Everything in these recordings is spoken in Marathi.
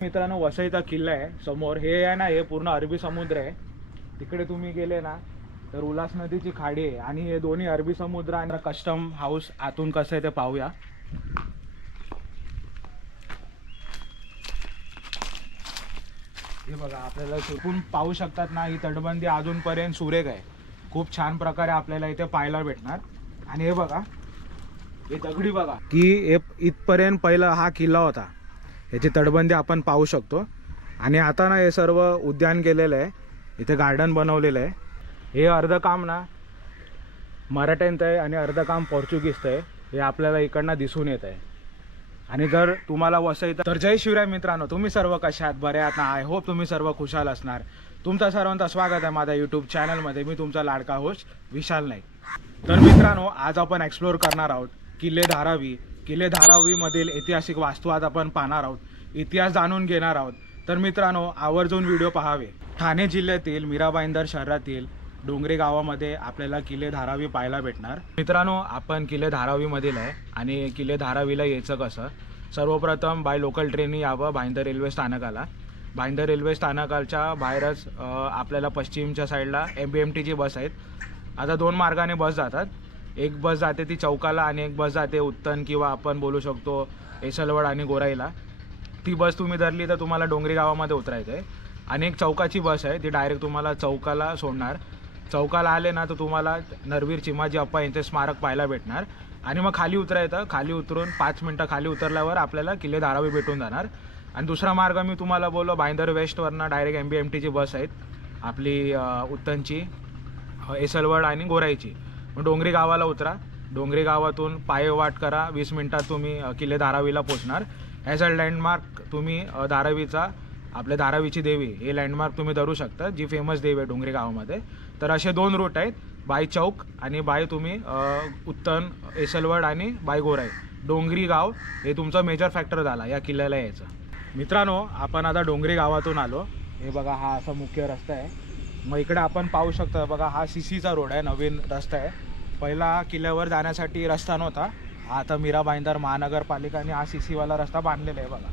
मित्रांनो वसईचा किल्ला आहे समोर. हे आहे ना हे पूर्ण अरबी समुद्र आहे. तिकडे तुम्ही गेले ना तर उल्हास नदीची खाडी आहे. आणि हे दोन्ही अरबी समुद्र आणि कस्टम हाऊस आतून कसं आहे ते पाहूया. हे बघा आपल्याला चुकून पाहू शकतात ना ही तटबंदी अजूनपर्यंत सुरेख आहे. खूप छान प्रकारे आपल्याला इथे पाहायला भेटणार. आणि हे बघा हे दगडी बघा की हे इथपर्यंत पहिला हा किल्ला होता. याची तटबंदी आपण पाहू शकतो. आणि आता ना हे सर्व उद्यान केलेलं आहे. इथे गार्डन बनवलेलं आहे. हे अर्ध काम ना मराठ्यांचं आहे आणि अर्ध काम पोर्चुगीजचं आहे. हे आपल्याला इकडनं दिसून येत आहे. आणि जर तुम्हाला वसईत तर जय शिवराय मित्रांनो तुम्ही सर्व कशा आहात? बरे आहात ना? आय होप तुम्ही सर्व खुशाल असणार. तुमचा सर्वांचं स्वागत आहे माझ्या यूट्यूब चॅनलमध्ये मी तुमचा लाडका होस्ट विशाल नाईक. तर मित्रांनो आज आपण एक्सप्लोअर करणार आहोत किल्ले धारावी. किल्ले धारावीमधील ऐतिहासिक वास्तू आज आपण पाहणार आहोत. इतिहास जाणून घेणार आहोत. तर मित्रांनो आवर्जून व्हिडिओ पाहावे. ठाणे जिल्ह्यातील मीराबाईंदर शहरातील डोंगरे गावामध्ये आपल्याला किल्ले धारावी पाहायला भेटणार. मित्रांनो आपण किल्ले धारावीमधील आहे आणि किल्ले धारावीला यायचं कसं? सर्वप्रथम बाय लोकल ट्रेनने यावं भाईंदर रेल्वे स्थानकाला. भाईंदर रेल्वे स्थानकाच्या बाहेरच आपल्याला पश्चिमच्या साईडला एम बी एम टीची बस आहेत. आता दोन मार्गाने बस जातात. एक बस जाते ती चौकाला आणि एक बस जाते उत्तन किंवा आपण बोलू शकतो एसलवड आणि गोराईला. ती बस तुम्ही धरली तर तुम्हाला डोंगरी गावामध्ये उतरायचं आहे आणि एक चौकाची बस आहे ती डायरेक्ट तुम्हाला चौकाला सोडणार. चौकाला आले ना तर तुम्हाला नरवीर चिमाजी अप्पा यांचे स्मारक पाहायला भेटणार. आणि मग खाली उतरायचं खाली उतरून पाच मिनटं खाली उतरल्यावर आपल्याला किल्ले धारावी भेटून जाणार. आणि दुसरा मार्ग मी तुम्हाला बोललो बायंदर वेस्टवरनं डायरेक्ट एम बी एम टीची बस आहेत. आपली उत्तनची एसलवड आणि गोराईची. मग डोंगरी गावाला उतरा. डोंगरी गावातून पाय वाट करा. वीस मिनटात तुम्ही किल्ले धारावीला पोचणार ॲज अ लँडमार्क तुम्ही धारावीचा आपल्या धारावीची देवी हे लँडमार्क तुम्ही धरू शकता जी फेमस देवी आहे डोंगरी गावामध्ये. तर असे दोन रूट आहेत बाय चौक आणि बाय तुम्ही उत्तन एसलवड आणि बाय गोराई. डोंगरी गाव हे तुमचा मेजर फॅक्टर झाला या किल्ल्याला यायचं. मित्रांनो आपण आता डोंगरी गावातून आलो. हे बघा हा असा मुख्य रस्ता आहे. मग इकडे आपण पाहू शकतो बघा हा सी सीचा रोड आहे नवीन रस्ता आहे. पहिला किल्ल्यावर जाण्यासाठी रस्ता नव्हता. आता मीरा भाईंदर महानगरपालिकाने हा सी सीवाला रस्ता बांधलेला आहे बघा.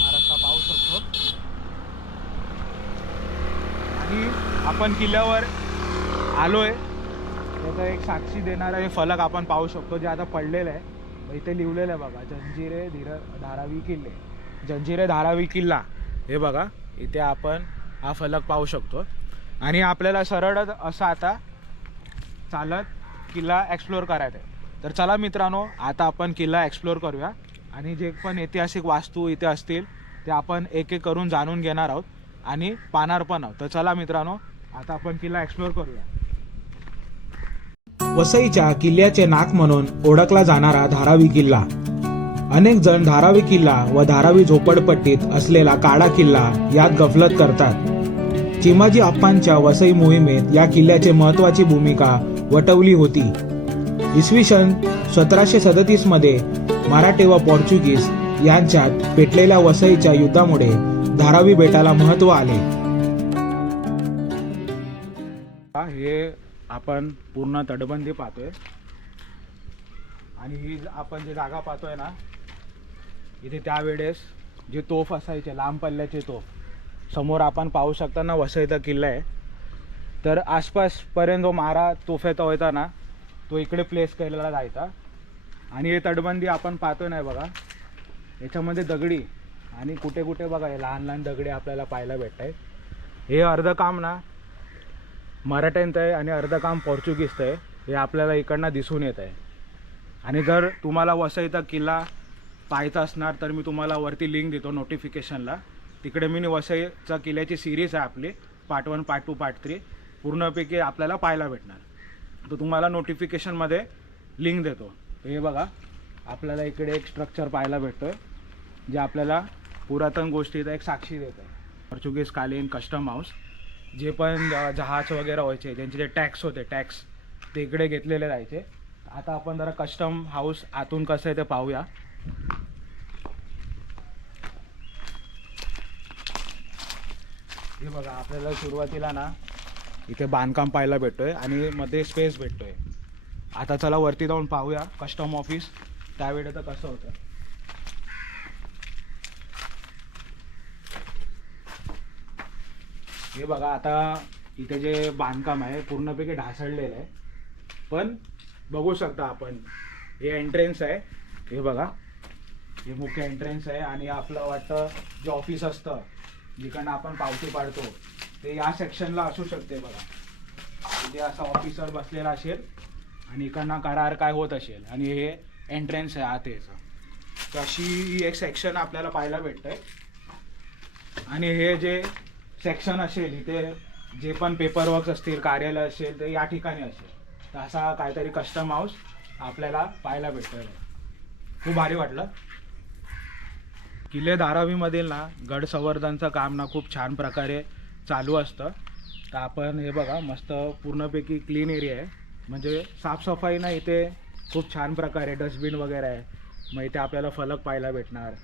हा रस्ता पाहू शकतो. आणि आपण किल्ल्यावर आलोय. त्याचा एक साक्षी देणारा हे फलक आपण पाहू शकतो जे आता पडलेलं आहे. मग इथे लिहिलेलं आहे बघा जंजिरे धीर धारावी किल्ले. जंजिरे धारावी किल्ला. हे बघा इथे आपण हा फलक पाहू शकतो. आणि आपल्याला सरळच असं आता चालत किल्ला एक्सप्लोअर करायचा आहे. तर चला मित्रांनो आता आपण किल्ला एक्सप्लोअर करूया. आणि जे पण ऐतिहासिक वास्तू इथे असतील ते आपण एक एक करून जाणून घेणार आहोत आणि पाहणार पण आहोत. तर चला मित्रांनो आता आपण किल्ला एक्सप्लोअर करूया. वसईच्या किल्ल्याचे नाक म्हणून ओळखला जाणारा धारावी किल्ला. अनेक जण धारावी किल्ला व धारावी झोपडपट्टीत असलेला काळा किल्ला यात गफलत करतात. चिमाजी अप्पांच्या वसई मोहिमेत या किल्ल्याची महत्वाची भूमिका वटवली होती. इसवी सन सतराशे सदतीसमध्ये मराठे व पोर्चुगीज यांच्यात पेटलेल्या वसईच्या युद्धामुळे धारावी बेटाला महत्त्व आले. हे आपण पूर्ण तटबंदी पाहतोय. आणि ही आपण जी जागा पाहतोय ना इथे त्यावेळेस जे तोफ असायचे लांब पल्ल्याचे तोफ समोर आपण पाहू शकता ना वसईचा किल्ला आहे. तर आसपासपर्यंत जो मारा तोफेचा होता ना तो इकडे प्लेस केलेला जायचा आणि हे तटबंदी आपण पाहतो नाही बघा. याच्यामध्ये दगडी आणि कुठे कुठे बघा हे लहान लहान दगडी आपल्याला पाहायला भेटत आहे हे अर्ध काम ना मराठ्यांचं आहे आणि अर्ध काम पोर्चुगीजचं आहे. हे आपल्याला इकडनं दिसून येत आहे. आणि जर तुम्हाला वसईचा किल्ला पाहायचा असणार तर मी तुम्हाला वरती लिंक देतो नोटिफिकेशनला तिकडे मी वसईचा किल्ल्याची सिरीज आहे आपली part one part two part three पूर्णपैकी आपल्याला पाहायला भेटणार. तो तुम्हाला नोटिफिकेशनमध्ये लिंक देतो. हे बघा आपल्याला इकडे एक स्ट्रक्चर पाहायला भेटतं जे आपल्याला पुरातन गोष्टीचा एक साक्षी देत आहे पोर्चुगीज कालीन कस्टम हाऊस जे पण जहाज वगैरे व्हायचे ज्यांचे जे टॅक्स होते टॅक्स ते इकडे घेतलेले जायचे. आता आपण जरा कस्टम हाऊस आतून कसं आहे ते पाहूया. हे बघा आपल्याला सुरुवातीला ना इथे बांधकाम पाहायला भेटतोय आणि मध्ये स्पेस भेटतोय. आता चला वरती जाऊन पाहूया कस्टम ऑफिस त्यावेळेचं कसं होतं? हे बघा आता इथे जे बांधकाम आहे पूर्णपैकी ढासळलेलं आहे. पण बघू शकता आपण हे एंट्रेन्स आहे. हे बघा हे मुख्य एंट्रेन्स आहे आणि आपलं वाटतं जे ऑफिस असतं जिकडनं आपण पावती पाडतो ते या सेक्शनला असू शकते बघा. तिथे असा ऑफिसर बसलेला असेल आणि इकडनं करार काय होत असेल आणि हे एंट्रेन्स आहे आत याचं. तर अशी ही एक सेक्शन आपल्याला पाहायला भेटतंय. आणि हे जे सेक्शन असेल इथे जे पण पेपर वर्क असतील कार्यालय असेल ते या ठिकाणी असेल. तर असा काहीतरी कस्टम हाऊस आपल्याला पाहायला भेटतोय खूप भारी वाटलं. किल्ले धारावीमधील ना गड संवर्धनचं काम ना खूप छान प्रकारे चालू असतं. तर आपण हे बघा मस्त पूर्णपैकी क्लीन एरिया आहे. म्हणजे साफसफाई ना इथे खूप छान प्रकारे डस्टबिन वगैरे आहे. मग इथे आपल्याला फलक पाहायला भेटणार.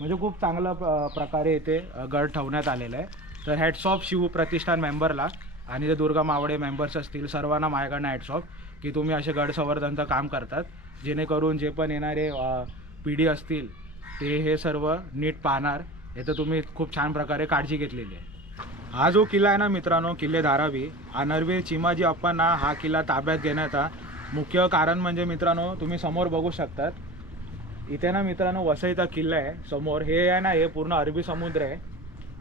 म्हणजे खूप चांगलं प- प्रकारे इथे गड ठेवण्यात आलेलं आहे. तर हॅट्स ऑफ शिव प्रतिष्ठान मेंबरला आणि जे दुर्गा मावडे मेंबर्स असतील सर्वांना माझ्याकडनं हॅट्स ऑफ की तुम्ही असे गड संवर्धनचं काम करतात. जेणेकरून जे पण येणारे पिढी असतील ते हे सर्व नीट पाहणार. याचं तुम्ही खूप छान प्रकारे काळजी घेतलेली आहे. हा जो किल्ला आहे ना मित्रांनो किल्ले धारावी अनर्वी चिमाजी अप्पांना हा किल्ला ताब्यात घेण्याचा मुख्य कारण म्हणजे मित्रांनो तुम्ही समोर बघू शकतात. इथे ना मित्रांनो वसईचा किल्ला आहे समोर. हे आहे ना हे पूर्ण अरबी समुद्र आहे.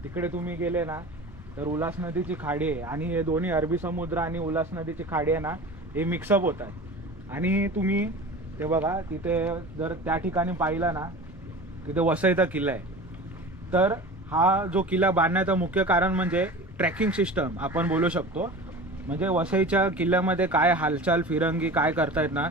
तिकडे तुम्ही गेले ना तर उल्हास नदीची खाडी आहे. आणि हे दोन्ही अरबी समुद्र आणि उल्हास नदीची खाडी आहे ना हे मिक्सअप होत आहे आणि तुम्ही ते बघा तिथे जर त्या ठिकाणी पाहिलं ना तिथे वसईचा किल्ला आहे. तर हा जो किल्ला बांधण्याचं मुख्य कारण म्हणजे ट्रॅकिंग सिस्टम आपण बोलू शकतो. म्हणजे वसईच्या किल्ल्यामध्ये काय हालचाल फिरंगी काय करता येणार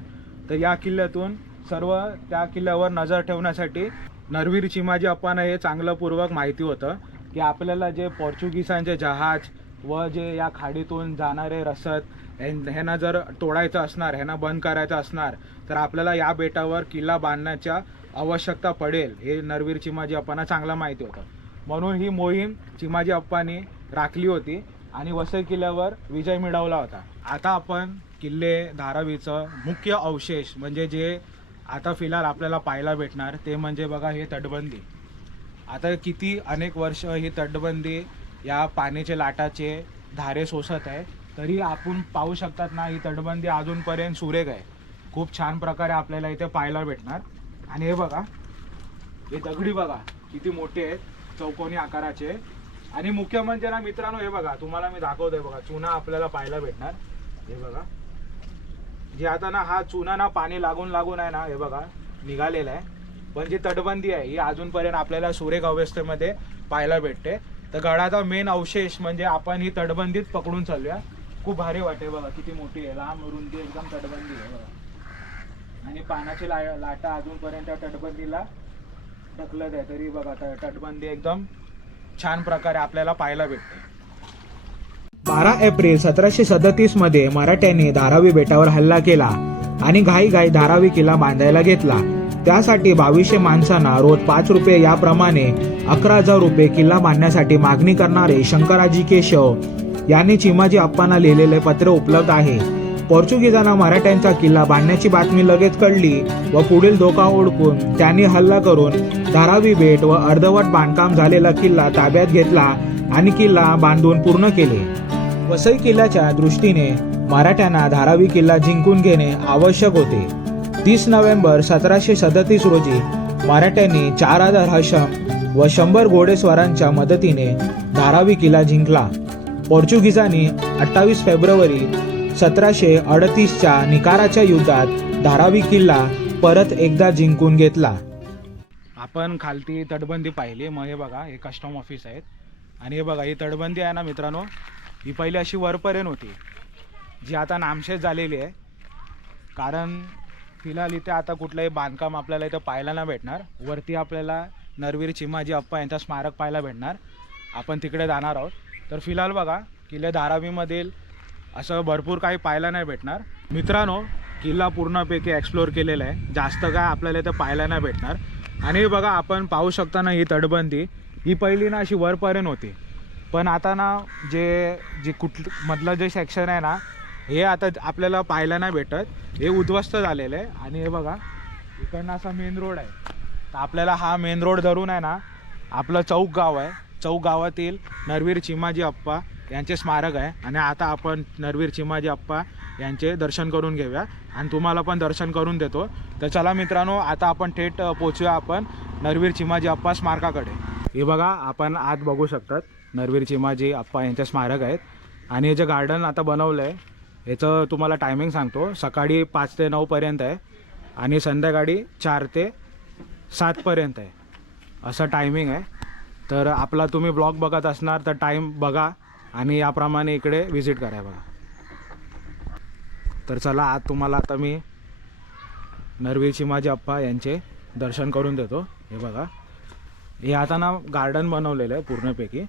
तर या किल्ल्यातून सर्व त्या किल्ल्यावर नजर ठेवण्यासाठी नरवीर चिमाजी अप्पांना हे चांगलं पूर्वक माहिती होतं की आपल्याला जे पोर्चुगीसांचे जहाज व जे या खाडीतून जाणारे रसद ह्यां- ह्यांना जर तोडायचं असणार ह्यांना बंद करायचं असणार तर आपल्याला या बेटावर किल्ला बांधण्याच्या आवश्यकता पडेल हे नरवीर चिमाजी अप्पांना चांगलं माहिती होतं. म्हणून ही मोहीम चिमाजी अप्पांनी राखली होती आणि वसई किल्ल्यावर विजय मिळवला होता. आता आपण किल्ले धारावीचं मुख्य अवशेष म्हणजे जे आता फिलहाल आपल्याला पाहायला भेटणार ते म्हणजे बघा हे तटबंदी. आता किती अनेक वर्ष ही तटबंदी या पाण्याचे लाटाचे धारे सोसत आहे तरी आपण पाहू शकतात ना ही तटबंदी अजूनपर्यंत सुरेख आहे. खूप छान प्रकारे आपल्याला इथे पाहायला भेटणार. आणि हे बघा हे दगडी बघा किती मोठे आहेत. चौकोनी आकाराचे. आणि मुख्य म्हणजे ना मित्रांनो हे बघा तुम्हाला मी दाखवतोय बघा चुना आपल्याला पाहायला भेटणार. हे बघा. जे आता ना हा चुना ना पाणी लागून लागून आहे ना हे बघा निघालेला आहे. पण जी तटबंदी आहे ही अजूनपर्यंत आपल्याला सुरेख अवस्थेमध्ये पाहायला भेटते. तर गडाचा मेन अवशेष म्हणजे आपण ही तटबंदीच पकडून चालूया. खूप भारी वाटते बघा किती मोठी आहे. लांब रुंदी एकदम तटबंदी आहे बघा. आणि पाण्याची ला लाटा अजूनपर्यंत तटबंदीला ढकलत आहे. तरी बघा आता तटबंदी एकदम छान प्रकारे आपल्याला पाहायला भेटते. बारा एप्रिल सतराशे सदतीसमध्ये मराठ्यांनी धारावी बेटावर हल्ला केला आणि घाई घाई धारावी किल्ला बांधायला घेतला. त्यासाठी बावीसशे माणसांना रोज पाच रुपये याप्रमाणे अकरा हजार रुपये किल्ला बांधण्यासाठी मागणी करणारे शंकराजी केशव यांनी चिमाजी अप्पांना लिहिलेले पत्र उपलब्ध आहे. पोर्चुगीजांना मराठ्यांचा किल्ला बांधण्याची बातमी लगेच कळली व पुढील धोका ओळखून त्यांनी हल्ला करून धारावी बेट व अर्धवट बांधकाम झालेला किल्ला ताब्यात घेतला आणि किल्ला बांधून पूर्ण केले. वसई किल्ल्याच्या दृष्टीने मराठ्यांना धारावी किल्ला जिंकून घेणे आवश्यक होते. तीस नोव्हेंबर सतराशे सदतीस रोजी मराठ्यांनी चार हजार हशम व शंभर घोडेस्वारांच्या मदतीने धारावी किल्ला जिंकला. पोर्चुगीजांनी अठ्ठावीस फेब्रुवारी सतराशे अडतीसच्या निकाराच्या युद्धात धारावी किल्ला परत एकदा जिंकून घेतला. आपण खालती तटबंदी पाहिली. मग हे बघा हे कस्टम ऑफिस आहेत. आणि हे बघा ही तटबंदी आहे ना मित्रांनो ही पहिली अशी वरपर्यंत होती जी आता नामशेष झालेली आहे. कारण फिलहाल इथे आता कुठलंही बांधकाम आपल्याला इथं पाहायला नाही भेटणार. वरती आपल्याला नरवीर चिमाजी अप्पा यांचा स्मारक पाहायला भेटणार. आपण तिकडे जाणार आहोत. तर फिलहाल बघा किल्ले धारावीमधील असं भरपूर काही पाहायला नाही भेटणार. मित्रांनो किल्ला पूर्णपैकी एक्सप्लोअर केलेला आहे. जास्त काय आपल्याला इथं पाहायला नाही भेटणार. आणि बघा आपण पाहू शकता ना ही तटबंदी ही पहिली ना अशी वरपर्यंत होती. पण आता ना जे जे कुठ मधलं जे सेक्शन आहे ना हे आता आपल्याला पाहायला नाही भेटत. हे उद्ध्वस्त झालेलं आहे. आणि हे बघा इकडनं असा मेन रोड आहे. तर आपल्याला हा मेन रोड धरून आहे ना आपलं चौक गाव आहे. चौक गावातील नरवीर चिमाजी अप्पा यांचे स्मारक आहे. आणि आता आपण नरवीर चिमाजी अप्पा यांचे दर्शन करून घेऊया. आणि तुम्हाला पण दर्शन करून देतो. तर चला मित्रांनो आता आपण थेट पोचूया आपण नरवीर चिमाजी अप्पा स्मारकाकडे. हे बघा आपण आत बघू शकतात नरवीर चिमाजी अप्पा यांचे स्मारक आहेत. आणि हे जे गार्डन आता बनवलं आहे याचं तुम्हाला टायमिंग सांगतो. सकाळी पाच ते नऊपर्यंत आहे. आणि संध्याकाळी चार ते सातपर्यंत आहे. असं टायमिंग आहे. तर आपला तुम्ही ब्लॉग बघत असणार तर टाईम बघा. आणि याप्रमाणे इकडे व्हिजिट करा बघा. तर चला आज तुम्हाला आता मी नरवीर चिमाजी अप्पा यांचे दर्शन करून देतो. हे बघा. हे आता ना गार्डन बनवलेलं आहे पूर्णपैकी.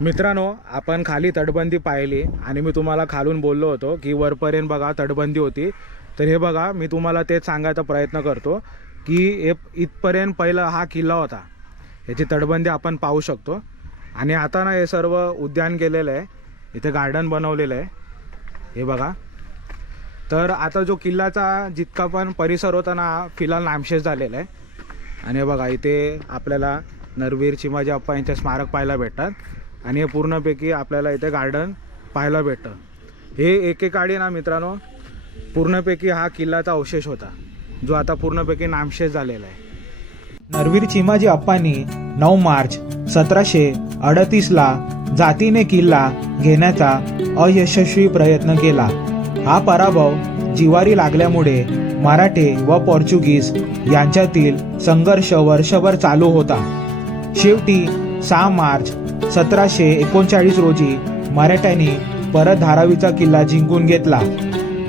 मित्रांनो आपण खाली तटबंदी पाहिली आणि मी तुम्हाला खालून बोललो होतो की वरपर्यंत बघा तटबंदी होती. तर हे बघा मी तुम्हाला तेच सांगायचा प्रयत्न करतो की हे इथपर्यंत पहिला हा किल्ला होता. याची तटबंदी आपण पाहू शकतो. आणि आता ना हे सर्व उद्यान केलेलं आहे. इथे गार्डन बनवलेलं आहे. हे बघा. तर आता जो किल्ल्याचा जितका पण परिसर होता ना फिलहाल नामशेष झालेला आहे. आणि हे बघा इथे आपल्याला नरवीर चिमाजी अप्पा यांचे स्मारक पाहायला भेटतात. आणि हे पूर्णपैकी आपल्याला इथे गार्डन पाहायला भेटतं. हे एकेकाळी ना मित्रांनो पूर्णपैकी हा किल्ल्याचा अवशेष होता जो आता पूर्णपैकी नामशेष झालेला आहे. नरवीर चिमाजी अप्पांनी नऊ मार्च सतराशे अडतीसला जातीने किल्ला घेण्याचा अयशस्वी प्रयत्न केला. हा पराभव जिवारी लागल्यामुळे मराठे व पोर्चुगीज यांच्यातील संघर्ष वर्षभर चालू होता. शेवटी सहा मार्च सतराशे एकोणचाळीस रोजी मराठ्यांनी परत धारावीचा किल्ला जिंकून घेतला.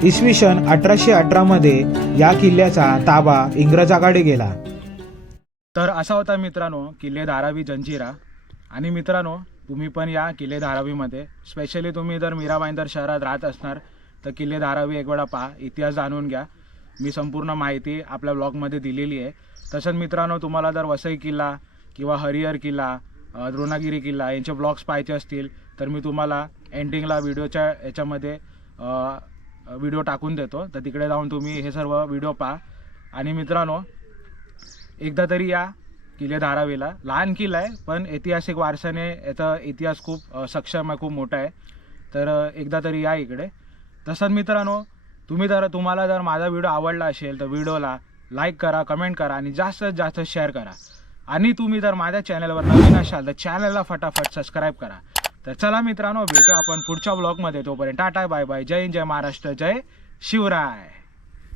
इसवी सन अठराशे अठरामध्ये या किल्ल्याचा ताबा इंग्रजाकडे गेला. तर असा होता मित्रांनो किल्ले धारावी जंजिरा. आणि मित्रांनो तुम्ही पण या किल्ले धारावीमध्ये. स्पेशली तुम्ही जर मीरा भाईंदर शहरात राहत असणार तर किल्ले धारावी एक वेळा पहा. इतिहास जाणून घ्या. मी संपूर्ण माहिती आपल्या ब्लॉगमध्ये दिलेली आहे. तसंच मित्रांनो तुम्हाला जर वसई किल्ला किंवा हरिहर किल्ला द्रोणागिरी किल्ला यांचे ब्लॉग्स पाहायचे असतील तर मी तुम्हाला एंडिंगला व्हिडिओच्या याच्यामध्ये व्हिडिओ टाकून देतो. तर तिकडे जाऊन तुम्ही हे सर्व व्हिडिओ पहा. आणि मित्रांनो एकदा तरी या किल्ले धारावीला. लहान किल्ला आहे पण ऐतिहासिक वारसाने याचा इतिहास खूप सक्षम आहे खूप मोठा आहे. तर एकदा तरी या इकडे. तसंच मित्रांनो तुम्ही जर तुम्हाला जर माझा व्हिडिओ आवडला असेल तर व्हिडिओला लाईक करा कमेंट करा आणि जास्तीत जास्त शेअर करा. आणि तुम्ही जर माझ्या चॅनलवर नवीन असाल तर चॅनलला फटाफट सबस्क्राईब करा. तर चला मित्रांनो भेटू आपण पुढच्या ब्लॉगमध्ये. तोपर्यंत टाटा बाय बाय. जय हिंद, जय महाराष्ट्र जय शिवराय.